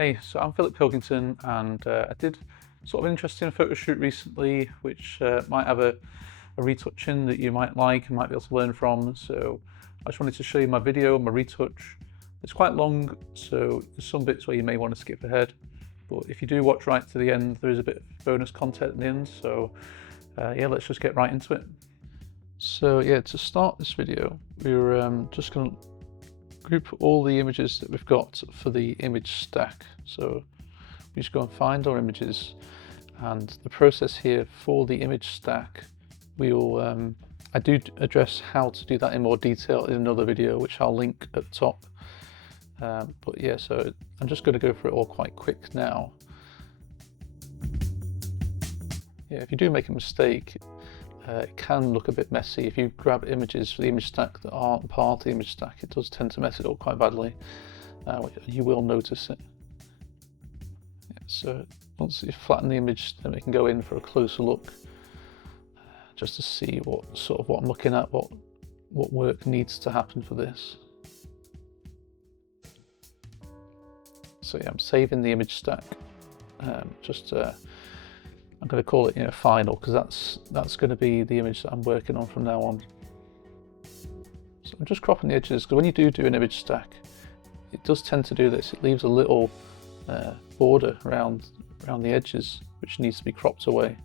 Hey, so I'm Philip Pilkington, and I did sort of an interesting photo shoot recently, which might have a retouching that you might like and might be able to learn from. So I just wanted to show you my video, my retouch. It's quite long, so there's some bits where you may want to skip ahead. But if you do watch right to the end, there is a bit of bonus content at the end. So yeah, let's just get right into it. So yeah, to start this video, we're just going to group all the images that we've got for the image stack. So we just go and find our images, and the process here for the image stack, we'll I do address how to do that in more detail in another video, which I'll link at the top. But yeah, so I'm just going to go through it all quite quick now. Yeah, if you do make a mistake, it can look a bit messy. If you grab images for the image stack that aren't part of the image stack, it does tend to mess it up quite badly. You will notice it. Yeah, so once you flatten the image, then we can go in for a closer look, just to see what I'm looking at, what work needs to happen for this. So yeah, I'm saving the image stack. I'm going to call it, final, because that's going to be the image that I'm working on from now on. So I'm just cropping the edges, because when you do an image stack, it does tend to do this. It leaves a little border around the edges, which needs to be cropped away.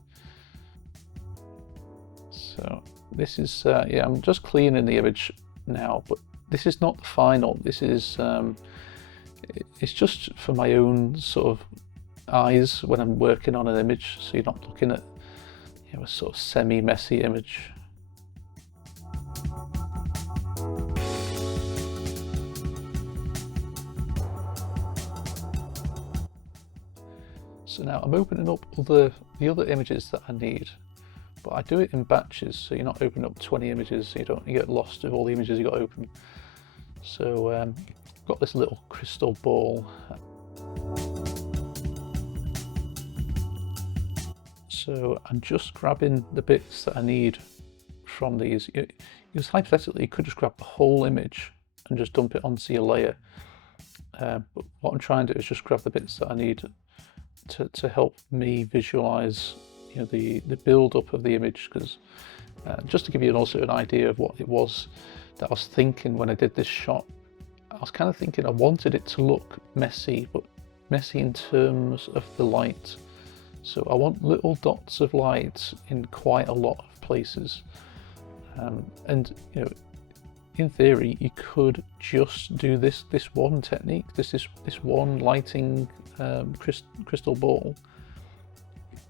So this is yeah, I'm just cleaning the image now, but this is not the final. This is it's just for my own sort of eyes when I'm working on an image, so you're not looking at a sort of semi-messy image. So now I'm opening up the other images that I need, but I do it in batches, so you're not opening up 20 images, so you get lost with all the images you got open. So I've got this little crystal ball. So I'm just grabbing the bits that I need from these. Hypothetically, you could just grab the whole image and just dump it onto your layer. But what I'm trying to do is just grab the bits that I need to help me visualize the build up of the image, because just to give you also an idea of what it was that I was thinking when I did this shot. I was kind of thinking I wanted it to look messy, but messy in terms of the light. So I want little dots of light in quite a lot of places, and in theory you could just do this one technique, this one lighting crystal ball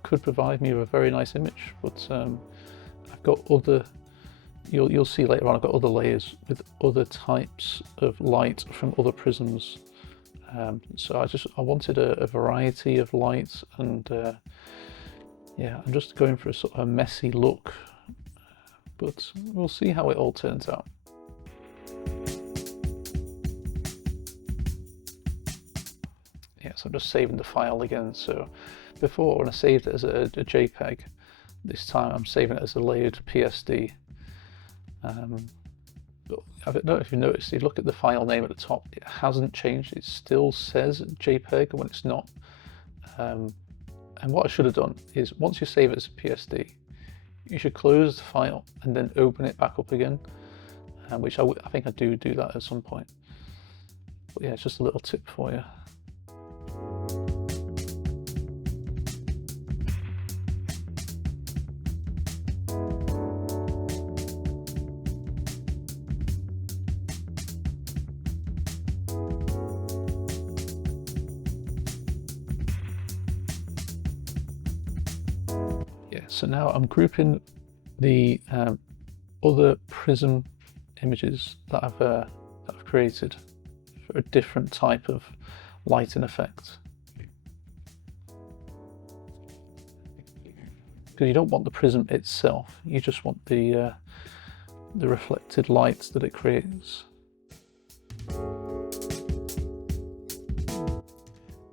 could provide me with a very nice image. But I've got other, you'll see later on, I've got other layers with other types of light from other prisms. So I wanted a variety of light, and yeah, I'm just going for a sort of a messy look, but we'll see how it all turns out. Yeah, so I'm just saving the file again. So before, when I saved it as a JPEG, this time I'm saving it as a layered PSD. I don't know if you noticed, you look at the file name at the top, it hasn't changed. It still says JPEG when it's not. And what I should have done is, once you save it as a PSD, you should close the file and then open it back up again, which I think I do that at some point. But yeah, it's just a little tip for you. So now I'm grouping the other prism images that I've created for a different type of lighting effect. Because you don't want the prism itself, you just want the reflected light that it creates.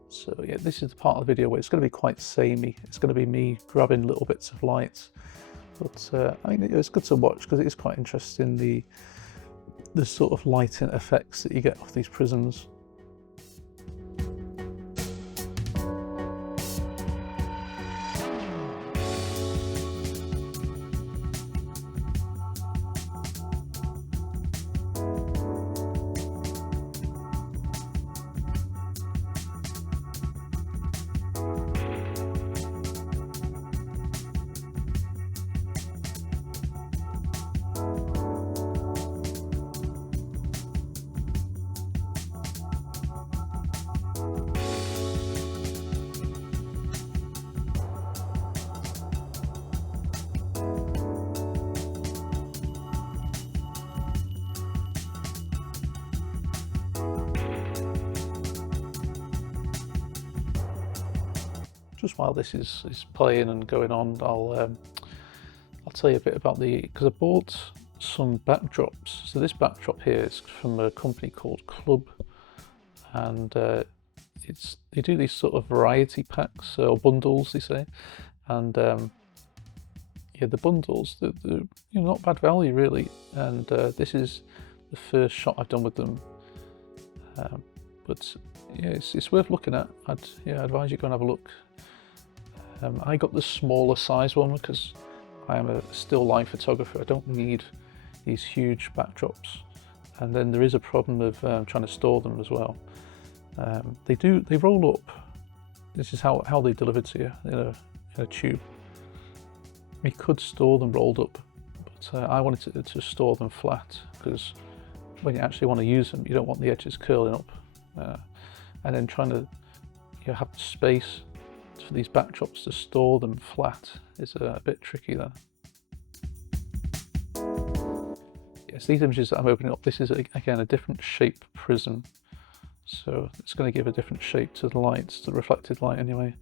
So yeah, this is the part of the video where it's going to be quite samey. It's going to be me grabbing little bits of light, but I think it's good to watch because it is quite interesting, the sort of lighting effects that you get off these prisms. just while this is playing and going on, I'll tell you a bit about because I bought some backdrops. So this backdrop here is from a company called Club, and they do these sort of variety packs or bundles, they say, and yeah, the bundles, they're not bad value really, and this is the first shot I've done with them, but yeah, it's worth looking at. I'd advise you go and have a look. I got the smaller size one because I am a still life photographer. I don't need these huge backdrops, and then there is a problem of trying to store them as well. They roll up. This is how they deliver to you in a tube. You could store them rolled up, but I wanted to store them flat, because when you actually want to use them, you don't want the edges curling up, and then trying to have space for these backdrops to store them flat is a bit tricky there. Yes, these images that I'm opening up, this is again a different shape prism, so it's going to give a different shape to the lights, the reflected light anyway.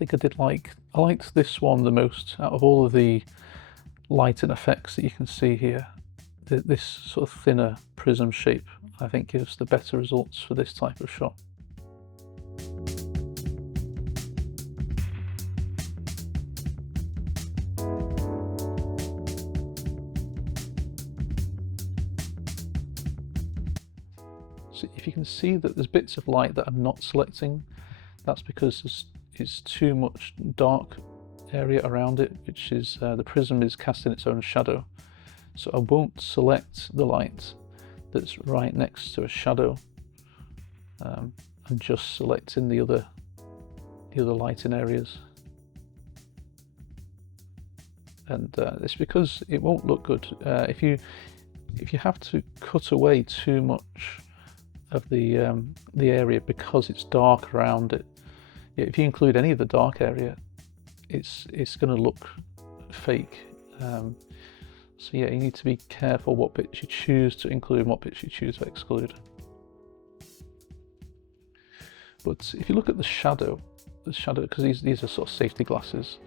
I think I liked this one the most out of all of the light and effects that you can see here. This sort of thinner prism shape, I think, gives the better results for this type of shot. So if you can see that there's bits of light that I'm not selecting, that's because it's too much dark area around it, which is the prism is casting its own shadow. So I won't select the light that's right next to a shadow. I'm just selecting the other lighting areas, and it's because it won't look good if you have to cut away too much of the area because it's dark around it. If you include any of the dark area, it's going to look fake. So yeah, you need to be careful what bits you choose to include and what bits you choose to exclude. But if you look at the shadow, because these are sort of safety glasses,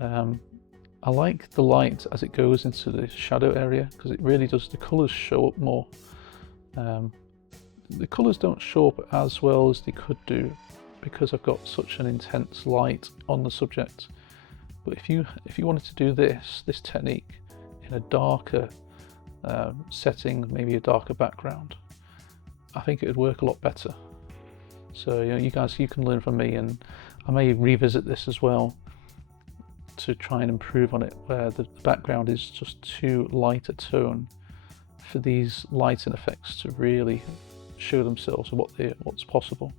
I like the light as it goes into the shadow area, because it really does, the colours show up more. The colours don't show up as well as they could do, because I've got such an intense light on the subject. But if you wanted to do this technique in a darker setting, maybe a darker background, I think it would work a lot better. So you guys, you can learn from me, and I may revisit this as well to try and improve on it, where the background is just too light a tone for these lighting effects to really show themselves what's possible.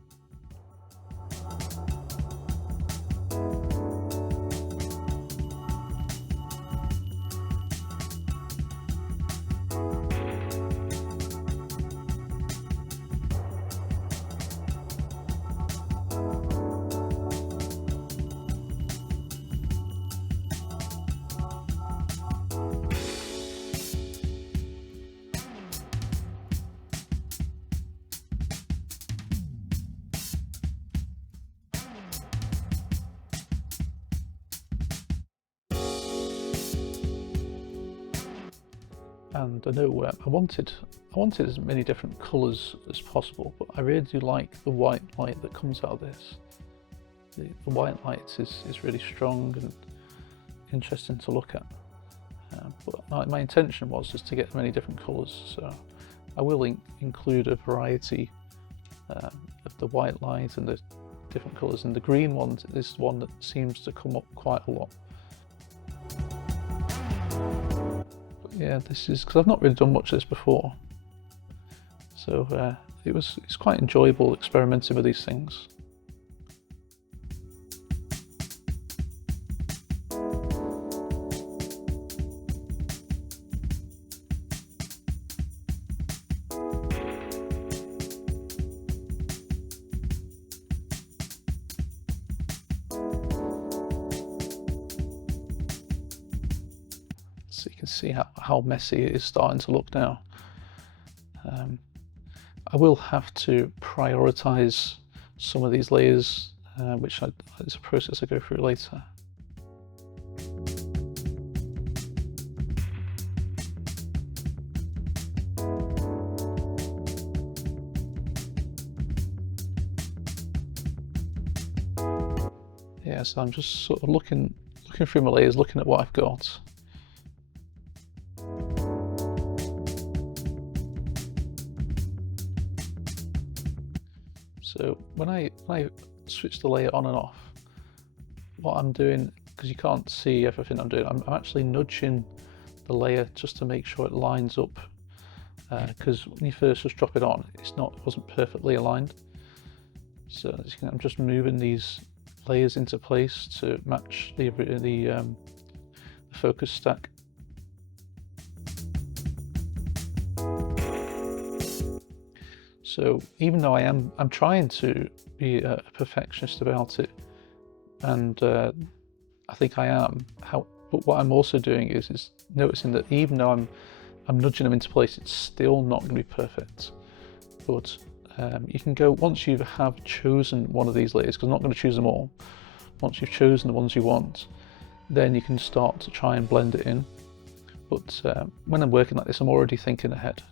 And I know I wanted as many different colours as possible, but I really do like the white light that comes out of this. The white light is really strong and interesting to look at. But my intention was just to get many different colours, so I will include a variety of the white light and the different colours, and the green one is one that seems to come up quite a lot. Yeah, this is because I've not really done much of this before, so it's quite enjoyable experimenting with these things. So you can see how messy it is starting to look now. I will have to prioritize some of these layers, which is a process I go through later. Yeah, so I'm just sort of looking through my layers, looking at what I've got. So when I switch the layer on and off, what I'm doing, because you can't see everything I'm doing, I'm actually nudging the layer just to make sure it lines up, because when you first just drop it on, it wasn't perfectly aligned. So as you can, I'm just moving these layers into place to match the focus stack. So even though I'm trying to be a perfectionist about it, and I think I am, but what I'm also doing is noticing that even though I'm nudging them into place, it's still not going to be perfect. But you can go, once you have chosen one of these layers, because I'm not going to choose them all, once you've chosen the ones you want, then you can start to try and blend it in. But when I'm working like this, I'm already thinking ahead.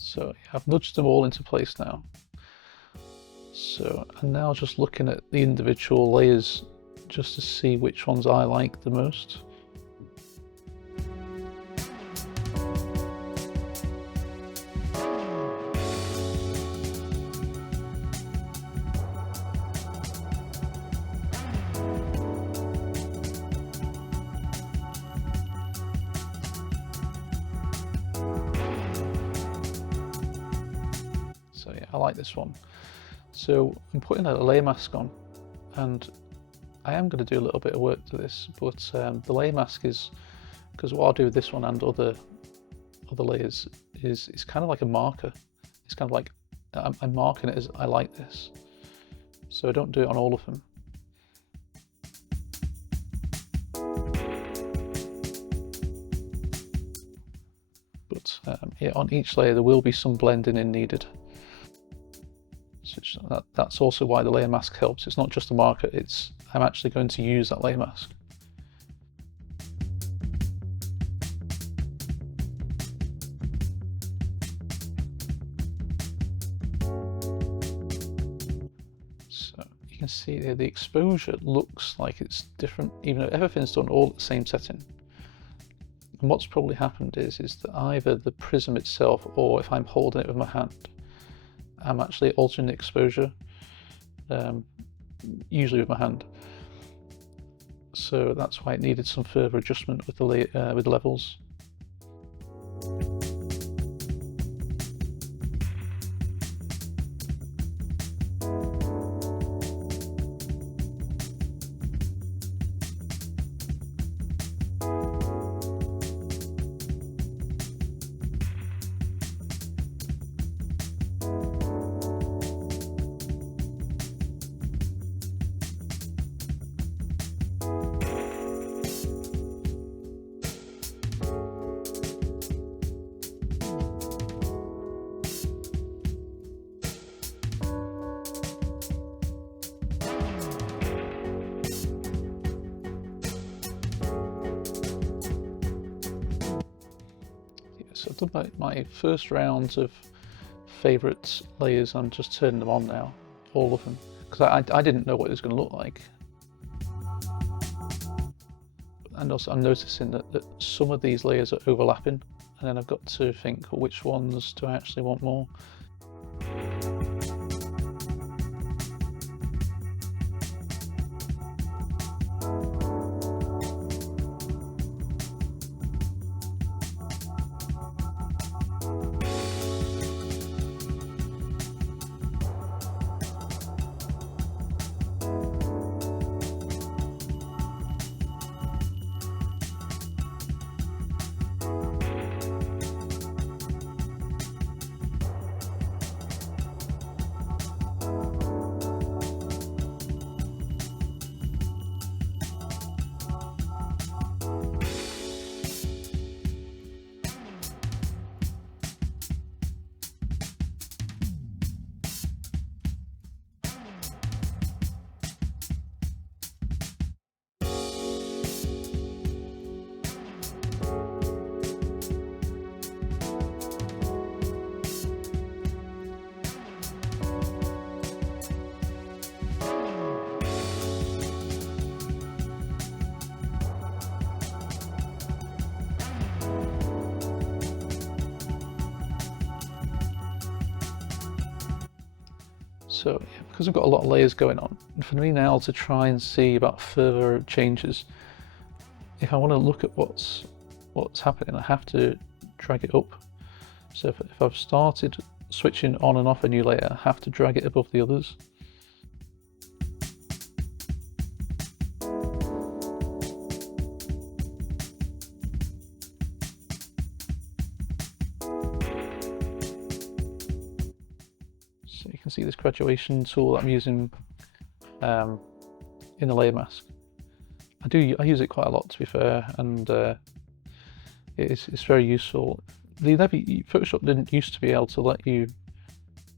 So I've nudged them all into place now. So I'm now just looking at the individual layers just to see which ones I like the most. So yeah, I like this one. So I'm putting a layer mask on, and I am going to do a little bit of work to this, but the layer mask is, because what I'll do with this one and other layers is it's kind of like a marker. It's kind of like I'm marking it as I like this, so I don't do it on all of them. But yeah, on each layer there will be some blending in needed. So that's also why the layer mask helps. It's not just a marker, I'm actually going to use that layer mask. So you can see there the exposure looks like it's different, even though everything's done all at the same setting. And what's probably happened is that either the prism itself, or if I'm holding it with my hand, I'm actually altering the exposure, usually with my hand. So that's why it needed some further adjustment with the levels. So I've done my first round of favourite layers. I'm just turning them on now, all of them, because I didn't know what it was going to look like. And also I'm noticing that some of these layers are overlapping, and then I've got to think which ones do I actually want more. So because I've got a lot of layers going on, for me now to try and see about further changes, if I want to look at what's happening, I have to drag it up. So if I've started switching on and off a new layer, I have to drag it above the others. So you can see this graduation tool that I'm using in the layer mask. I use it quite a lot, to be fair, and it's very useful. Photoshop didn't used to be able to let you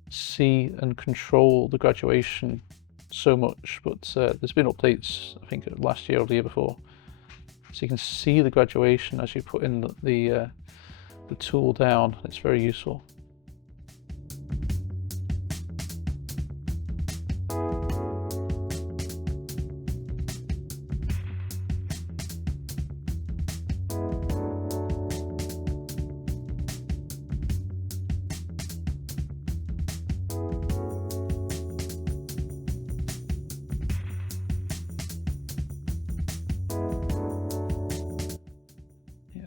see and control the graduation so much, but there's been updates, I think last year or the year before, so you can see the graduation as you put in the tool down. It's very useful.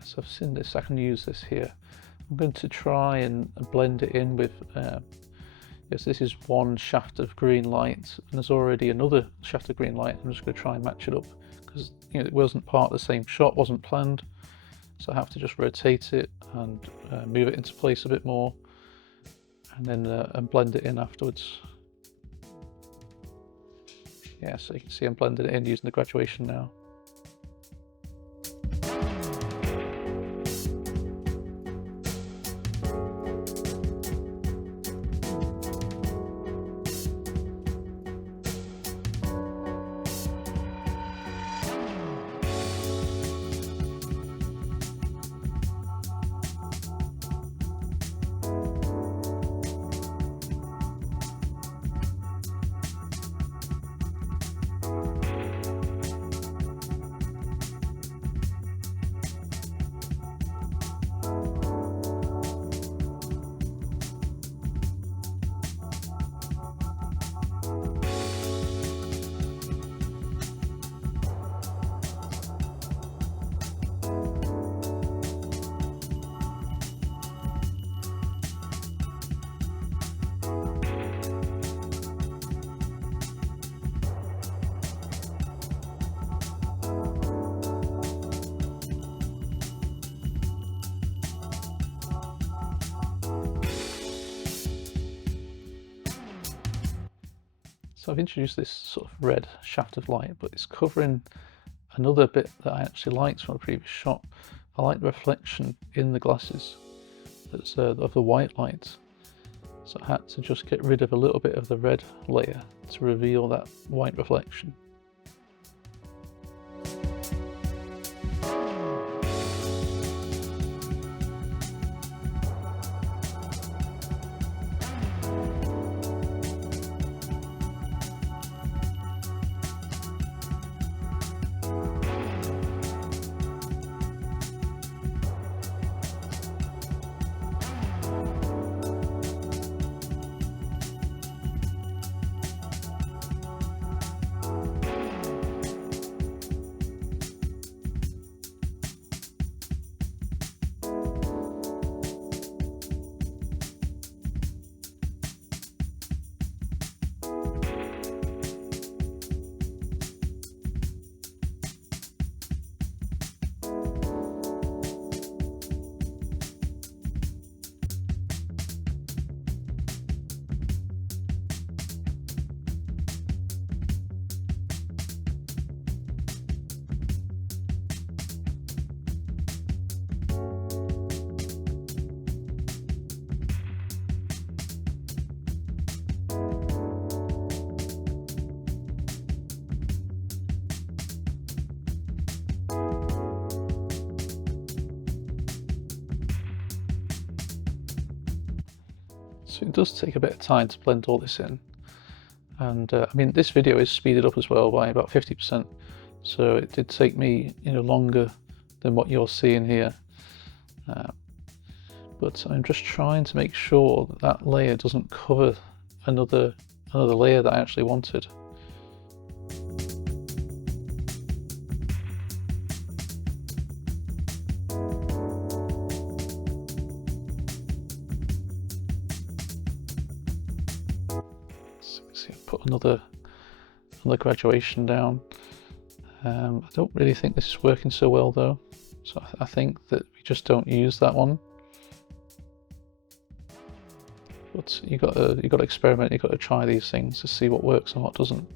So I've seen this, I can use this here. I'm going to try and blend it in with, yes, this is one shaft of green light, and there's already another shaft of green light. I'm just going to try and match it up, because it wasn't part of the same shot, wasn't planned. So I have to just rotate it and move it into place a bit more, and then and blend it in afterwards. Yeah, so you can see I'm blending it in using the graduation now. So I've introduced this sort of red shaft of light, but it's covering another bit that I actually liked from a previous shot. I like the reflection in the glasses that's of the white light. So I had to just get rid of a little bit of the red layer to reveal that white reflection. So it does take a bit of time to blend all this in. And I mean, this video is speeded up as well by about 50%. So it did take me, longer than what you're seeing here. But I'm just trying to make sure that that layer doesn't cover another layer that I actually wanted. So put another graduation down. I don't really think this is working so well though, so I think that we just don't use that one. But you got to experiment. You got to try these things to see what works and what doesn't.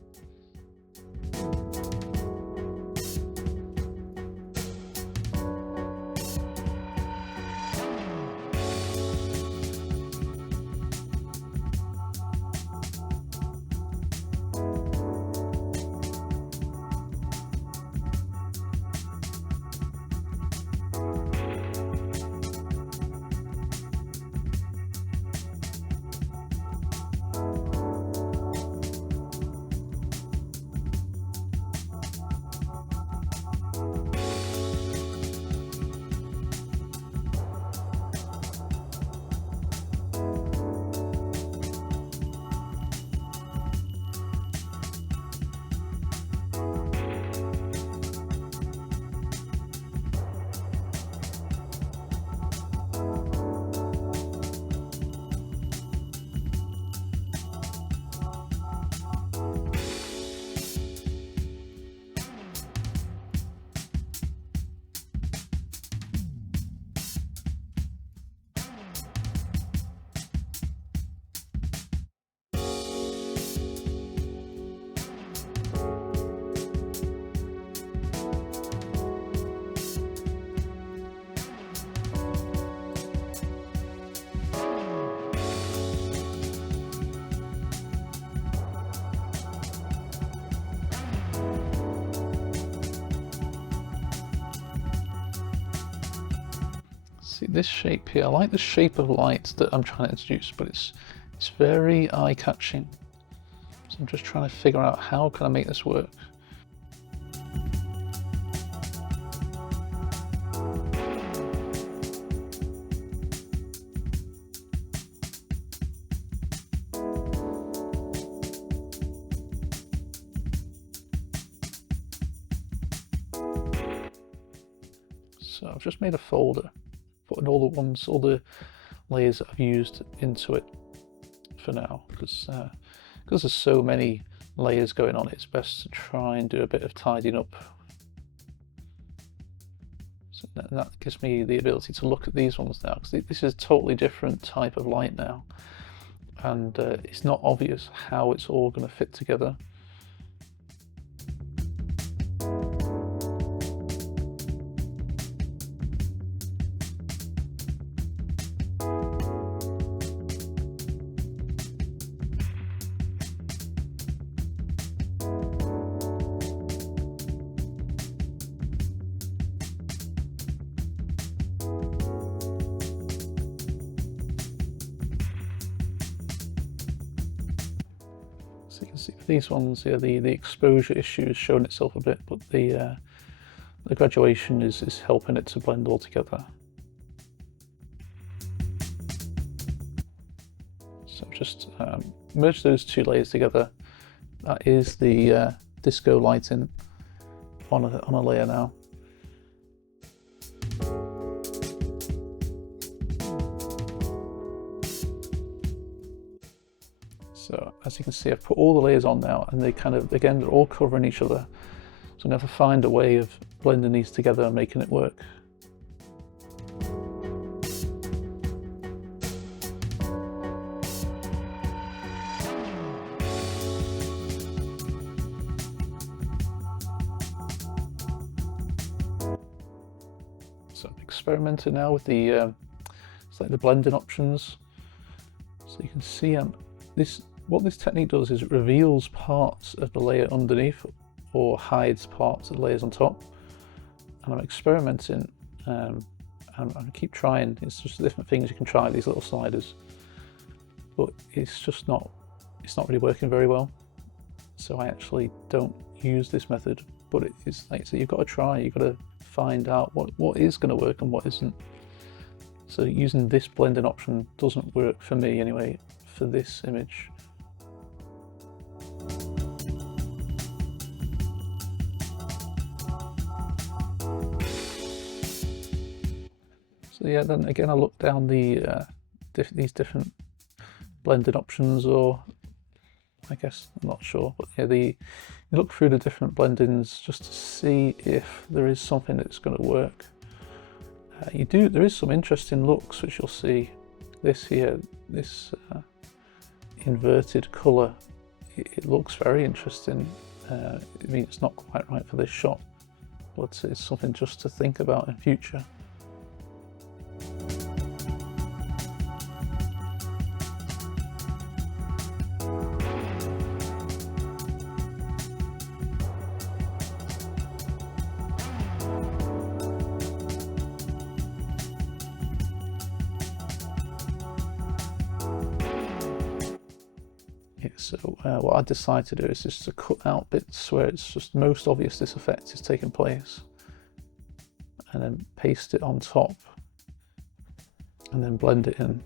See this shape here, I like the shape of light that I'm trying to introduce, but it's very eye-catching. So I'm just trying to figure out how can I make this work. So I've just made a folder, putting all the layers that I've used into it for now, because there's so many layers going on, it's best to try and do a bit of tidying up. So that gives me the ability to look at these ones now, because this is a totally different type of light now, and it's not obvious how it's all going to fit together. So you can see these ones here, the exposure issue is showing itself a bit, but the graduation is helping it to blend all together. So just merge those two layers together. That is the disco lighting on a layer now. So as you can see, I've put all the layers on now, and they kind of, again, they're all covering each other. So I'm going to have to find a way of blending these together and making it work. So I'm experimenting now with the blending options. So you can see what this technique does is it reveals parts of the layer underneath or hides parts of the layers on top. And I'm experimenting and I keep trying. It's just different things you can try, these little sliders. but it's not really working very well. So I actually don't use this method, but it's like, so you've got to try, you've got to find out what is going to work and what isn't. So using this blending option doesn't work for me anyway, for this image. So yeah, then again I look down these different blending options, or I guess, I'm not sure, but yeah, you look through the different blendings just to see if there is something that's going to work. There is some interesting looks, which you'll see. This here, this inverted colour, it looks very interesting. I mean, it's not quite right for this shot, but it's something just to think about in future. So what I decided to do is just to cut out bits where it's just most obvious this effect is taking place, and then paste it on top, and then blend it in.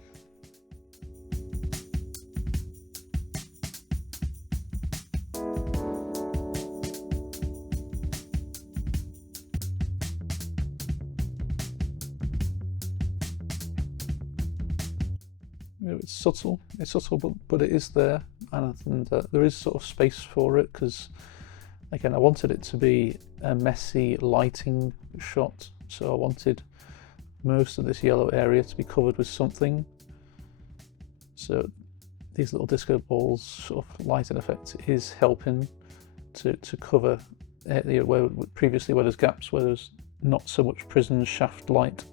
It's subtle, but it is there, and there is sort of space for it, because again I wanted it to be a messy lighting shot, so I wanted most of this yellow area to be covered with something. So these little disco balls sort of lighting effect is helping to cover where previously where there's gaps, where there's not so much prism shaft light.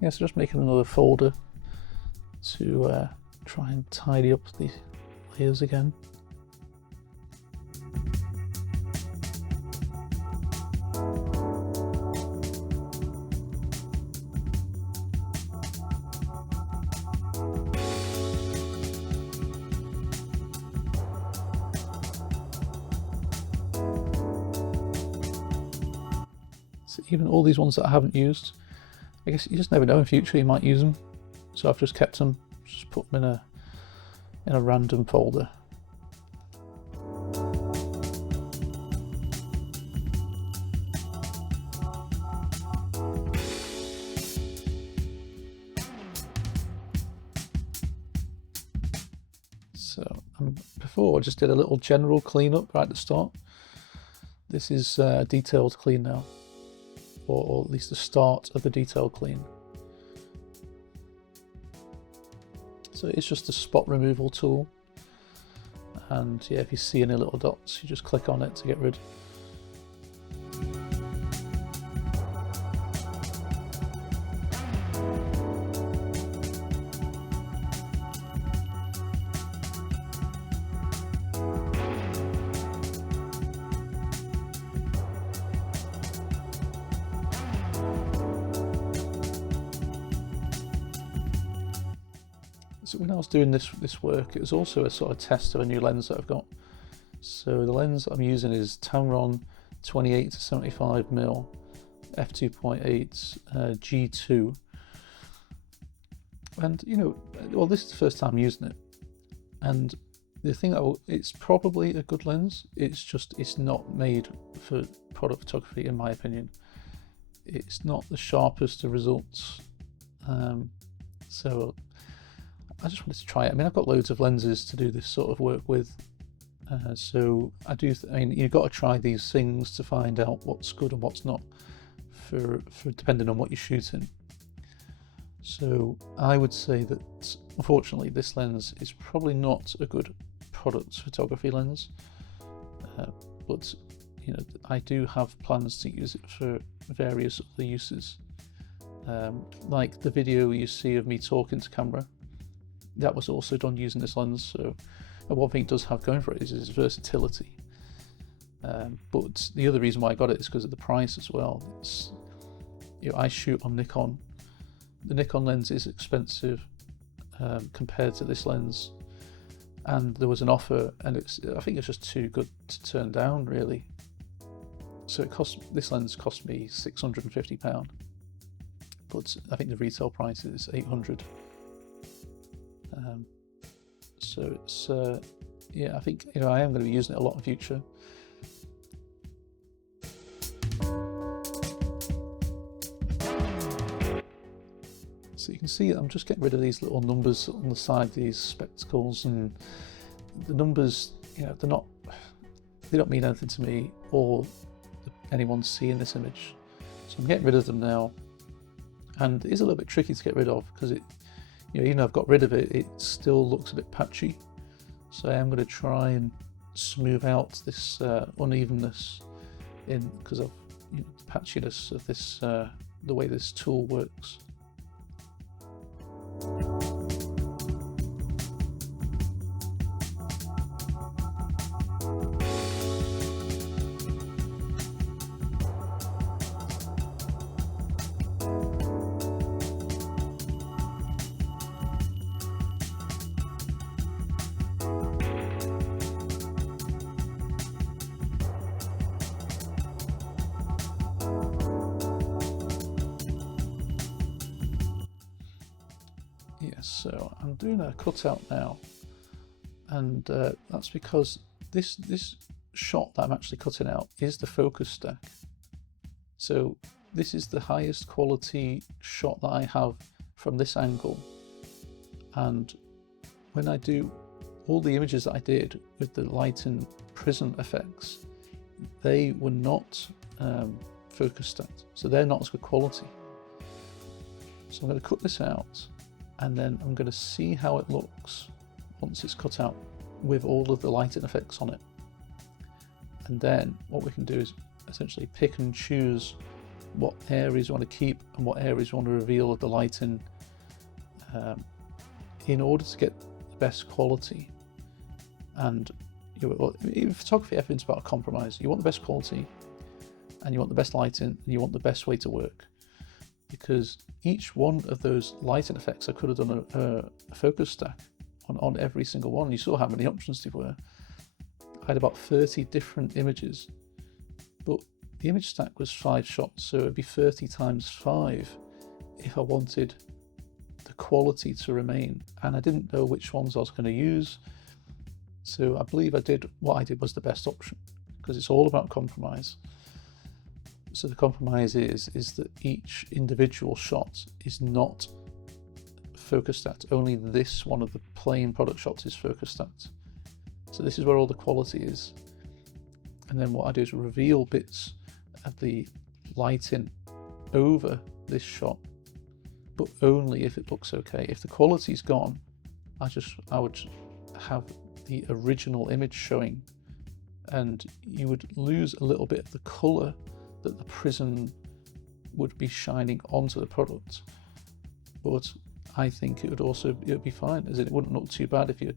Yeah, so just making another folder to try and tidy up the layers again. So even all these ones that I haven't used, I guess you just never know, in future you might use them. So I've just kept them, just put them in a random folder. So before I just did a little general cleanup right at the start. This is detailed clean now. Or at least the start of the detail clean. So it's just a spot removal tool, and yeah, if you see any little dots, you just click on it to get rid. So when I was doing this work, it was also a sort of test of a new lens that I've got. So the lens I'm using is Tamron 28 to 75mm f2.8 G2. And well, this is the first time using it, and the thing it's probably a good lens. It's not made for product photography, in my opinion. It's not the sharpest of results, so I just wanted to try it. I mean, I've got loads of lenses to do this sort of work with, so I mean, you've got to try these things to find out what's good and what's not, for depending on what you're shooting. So I would say that unfortunately this lens is probably not a good product photography lens, but I do have plans to use it for various other uses, like the video you see of me talking to camera. That was also done using this lens. So one thing it does have going for it is its versatility, but the other reason why I got it is because of the price as well. I shoot on Nikon. The Nikon lens is expensive compared to this lens, and there was an offer, and I think it's just too good to turn down, really. So this lens cost me £650, but I think the retail price is £800. So it's yeah, I think I am going to be using it a lot in the future. So you can see I'm just getting rid of these little numbers on the side of these spectacles, and the numbers, they don't mean anything to me or anyone seeing this image. So I'm getting rid of them now, and it is a little bit tricky to get rid of because even though I've got rid of it, it still looks a bit patchy. So I am going to try and smooth out this unevenness because of the patchiness of this, the way this tool works. So I'm doing a cutout now, and that's because this shot that I'm actually cutting out is the focus stack. So this is the highest quality shot that I have from this angle, and when I do all the images that I did with the light and prism effects, they were not focus stacked, so they're not as good quality. So I'm going to cut this out, and then I'm going to see how it looks once it's cut out with all of the lighting effects on it. And then what we can do is essentially pick and choose what areas you want to keep and what areas you want to reveal of the lighting, in order to get the best quality. And in photography, everything's about a compromise. You want the best quality, and you want the best lighting, and you want the best way to work. Because each one of those lighting effects, I could have done a focus stack on every single one. You saw how many options there were. I had about 30 different images, but the image stack was 5 shots, so it'd be 30 times 5 if I wanted the quality to remain. And I didn't know which ones I was going to use, so I believe what I did was the best option, because it's all about compromise. So the compromise is that each individual shot is not focus stacked. Only this one of the plain product shots is focus stacked. So this is where all the quality is. And then what I do is reveal bits of the lighting over this shot, but only if it looks okay. If the quality's gone, I would have the original image showing, and you would lose a little bit of the color that the prism would be shining onto the product. But I think it would be fine, as it wouldn't look too bad if you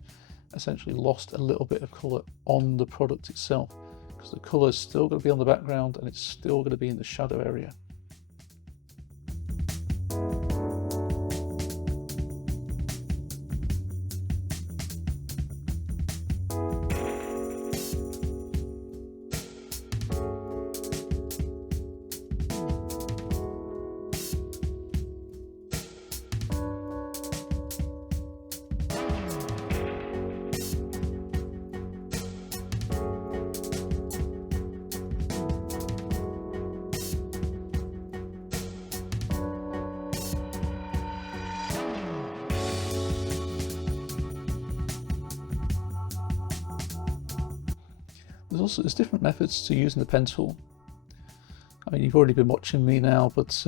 essentially lost a little bit of color on the product itself, because the color is still going to be on the background and it's still going to be in the shadow area. there's different methods to using the pen tool. I mean, you've already been watching me now, but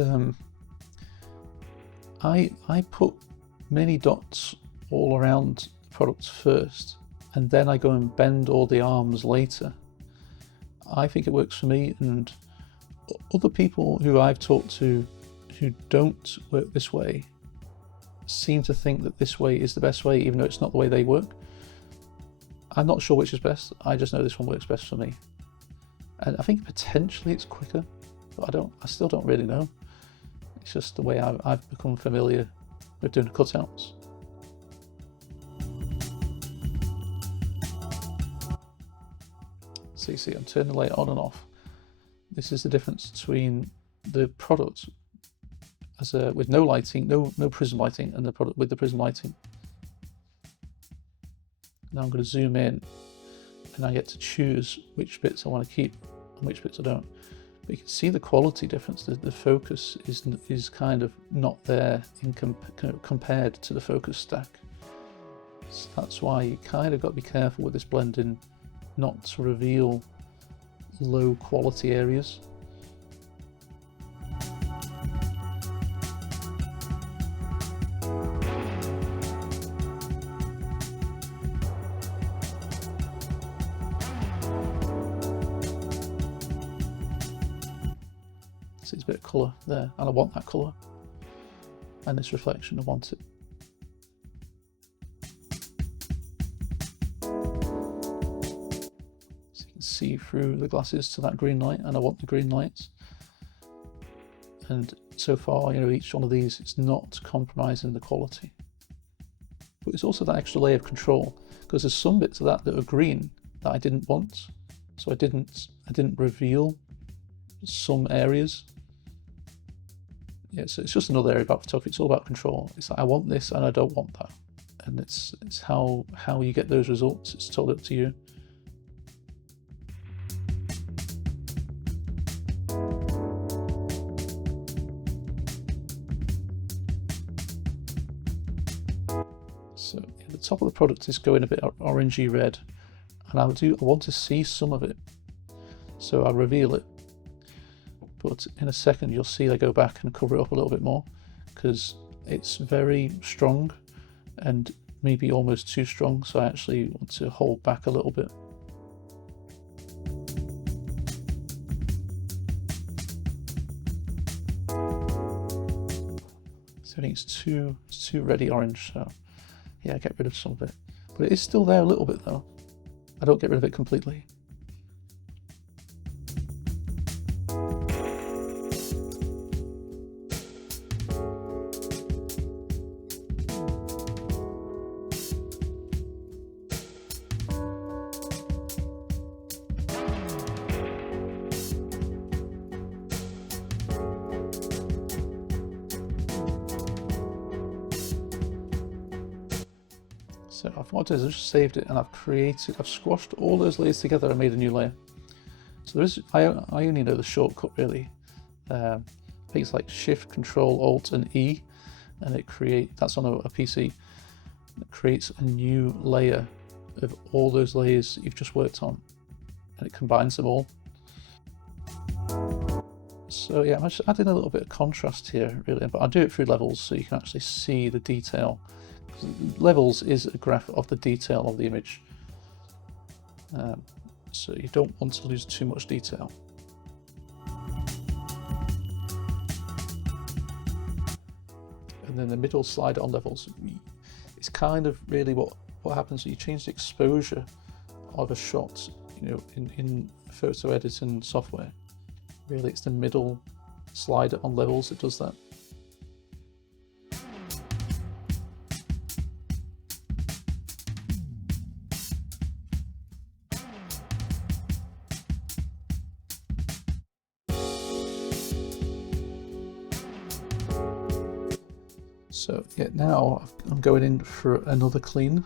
I put many dots all around the product first, and then I go and bend all the arms later. I think it works for me, and other people who I've talked to who don't work this way seem to think that this way is the best way, even though it's not the way they work. I'm not sure which is best. I just know this one works best for me, and I think potentially it's quicker, but I still don't really know. It's just the way I've become familiar with doing the cutouts. So you see, I'm turning the layer on and off. This is the difference between the product with no lighting, no prism lighting, and the product with the prism lighting. Now I'm going to zoom in, and I get to choose which bits I want to keep and which bits I don't. But you can see the quality difference. The focus is kind of not there compared to the focus stack. So that's why you kind of got to be careful with this blending, not to reveal low quality areas. See, there's a bit of colour there, and I want that colour, and this reflection, I want it. So you can see through the glasses to that green light, and I want the green lights. And so far, you know, each one of these is not compromising the quality. But it's also that extra layer of control, because there's some bits of that are green that I didn't want, so I didn't reveal some areas. Yeah, so it's just another area about photography. It's all about control. It's like, I want this and I don't want that, and it's how you get those results. It's totally up to you. So yeah, the top of the product is going a bit orangey red, and I want to see some of it, so I reveal it. But in a second you'll see I go back and cover it up a little bit more, because it's very strong and maybe almost too strong, so I actually want to hold back a little bit. So I think it's too reddy orange, so yeah, get rid of some of it. But it is still there a little bit though. I don't get rid of it completely. So what I've done is I've just saved it, and I've squashed all those layers together and made a new layer. So I only know the shortcut really. I think it's like Shift, Control, Alt, and E, and that's on a PC. It creates a new layer of all those layers that you've just worked on, and it combines them all. So yeah, I'm just adding a little bit of contrast here really, but I'll do it through levels so you can actually see the detail. Levels is a graph of the detail of the image, so you don't want to lose too much detail. And then the middle slider on levels, it's kind of really what happens when you change the exposure of a shot, you know, in photo editing software. Really, it's the middle slider on levels that does that. So yeah, now I'm going in for another clean.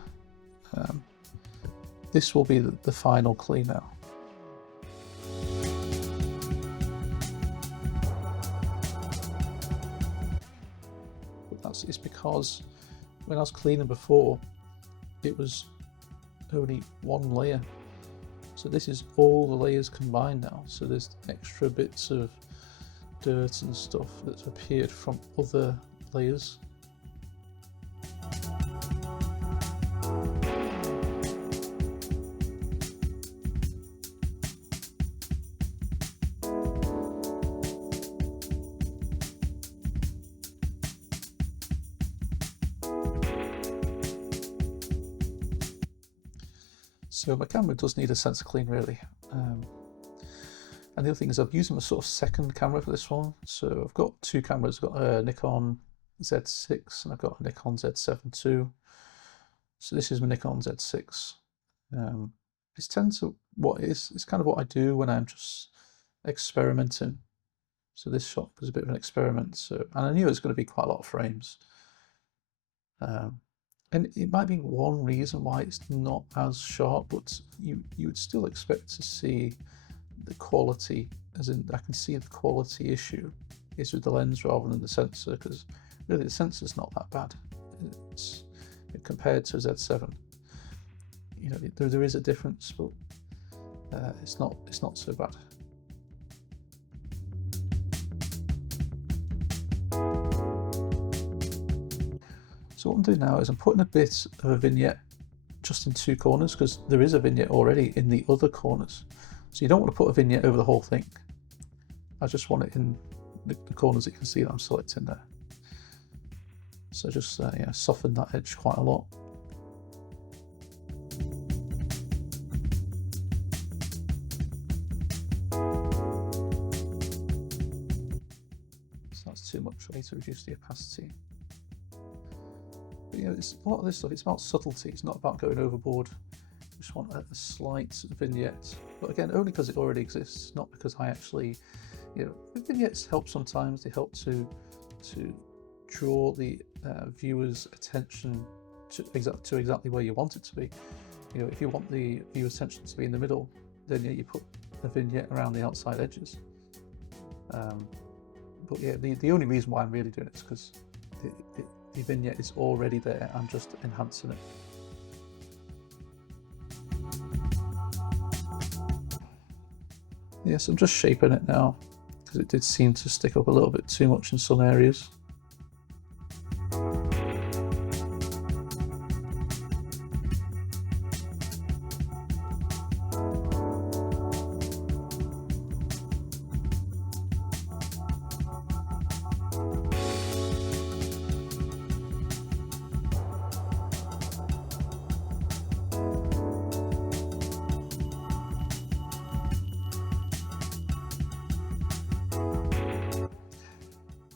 This will be the final clean now. It's because when I was cleaning before, it was only one layer. So this is all the layers combined now. So there's extra bits of dirt and stuff that's appeared from other layers. So my camera does need a sensor clean really. And the other thing is I've used my sort of second camera for this one. So I've got two cameras. I've got a Nikon Z6 and I've got a Nikon Z7 II. So this is my Nikon Z6. This tends to it's kind of what I do when I'm just experimenting. So this shot was a bit of an experiment. So, and I knew it was going to be quite a lot of frames. And it might be one reason why it's not as sharp, but you would still expect to see the quality, as in I can see the quality issue is with the lens rather than the sensor, because really the sensor's not that bad. It's compared to a Z7. You know, there is a difference, but it's not so bad. So what I'm doing now is I'm putting a bit of a vignette just in two corners, because there is a vignette already in the other corners. So you don't want to put a vignette over the whole thing. I just want it in the corners that you can see that I'm selecting there. So just yeah, soften that edge quite a lot. So that's too much. I need to reduce the opacity. But, you know, a lot of this stuff, it's about subtlety. It's not about going overboard. I just want a slight vignette, but again, only because it already exists, not because I actually, you know, vignettes help sometimes. They help to draw the viewer's attention to exactly where you want it to be. You know, if you want the viewer's attention to be in the middle, then yeah, you put a vignette around the outside edges. But yeah, the only reason why I'm really doing it is because the vignette is already there. I'm just enhancing it. Yes, I'm just shaping it now because it did seem to stick up a little bit too much in some areas.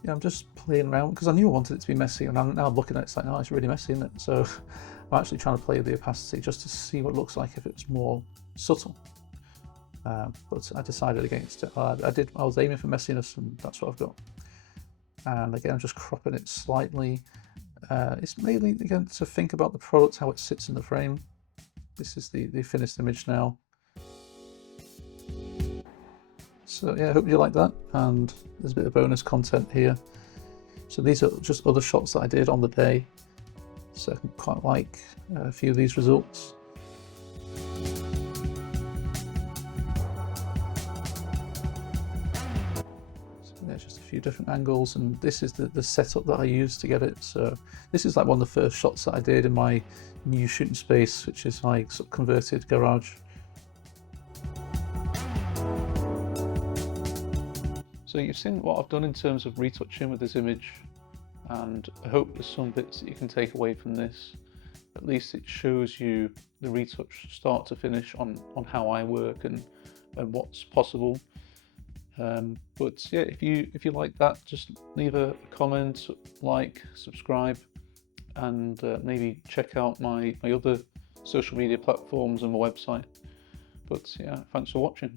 Yeah, I'm just playing around because I knew I wanted it to be messy, and I'm now looking at it, it's like, oh, it's really messy, isn't it? So I'm actually trying to play with the opacity just to see what it looks like if it's more subtle. But I decided against it. I was aiming for messiness, and that's what I've got. And again, I'm just cropping it slightly. It's mainly, again, to think about the product, how it sits in the frame. This is the finished image now. So yeah, I hope you like that, and there's a bit of bonus content here. So these are just other shots that I did on the day, so I can quite like a few of these results. So there's just a few different angles, and this is the setup that I used to get it. So this is like one of the first shots that I did in my new shooting space, which is my sort of converted garage. So you've seen what I've done in terms of retouching with this image, and I hope there's some bits that you can take away from this. At least it shows you the retouch start to finish on how I work and what's possible. But yeah, if you like that, just leave a comment, like, subscribe, and maybe check out my other social media platforms and my website. But yeah, thanks for watching.